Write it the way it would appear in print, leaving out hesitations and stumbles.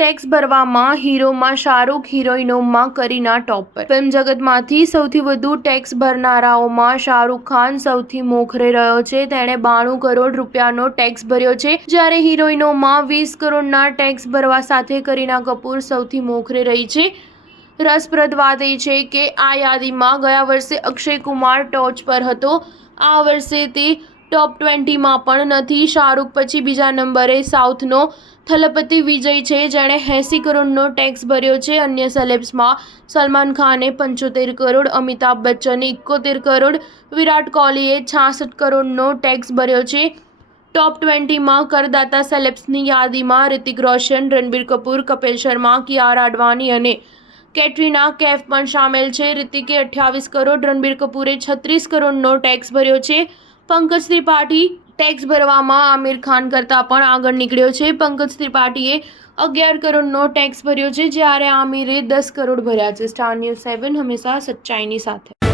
Tax ભરવામાં હીરોમાં શાહરૂખ, હિરોઈનોમાં કરીના ટોપ પર. Film જગતમાંથી સૌથી વધુ ટેક્સ ભરનારાઓમાં શાહરૂખ ખાન સૌથી મોખરે રહ્યો છે. તેણે 92 કરોડ રૂપિયાનો ટેક્સ ભર્યો છે, જ્યારે હિરોઈનોમાં 20 કરોડના ટેક્સ ભરવા સાથે કરીના કપૂર સૌથી મોખરે રહી છે. રસપ્રદ વાત એ છે કે આ યાદીમાં ગયા વર્ષે અક્ષય કુમાર ટોચ પર હતો. આ વર્ષે તે ટોપ 20માં પણ નથી. શાહરૂખ પછી બીજા નંબરે સાઉથનો થલપતિ વિજય છે, જેણે 80 કરોડનો ટેક્સ ભર્યો છે. અન્ય સેલેબ્સમાં સલમાન ખાને 75 કરોડ, અમિતાભ બચ્ચને 71 કરોડ, વિરાટ કોહલીએ 66 કરોડનો ટેક્સ ભર્યો છે. ટોપ 20માં કરદાતા સેલેબ્સની યાદીમાં રિતિક રોશન, રણબીર કપૂર, કપિલ શર્મા, કિયારા અડવાણી અને કેટરીના કૈફ પણ સામેલ છે. રિતિકે 28 કરોડ, રણબીર કપૂરે 36 કરોડનો ટેક્સ ભર્યો છે. પંકજ ત્રિપાઠી ટેક્સ ભરવામાં આમિર ખાન કરતાં પણ આગળ નીકળ્યો છે. પંકજ ત્રિપાઠીએ 11 કરોડનો ટેક્સ ભર્યો છે, જ્યારે આમિરે 10 કરોડ ભર્યા છે. સ્ટાર ન્યૂઝ 7 હંમેશા સચ્ચાઈની સાથે.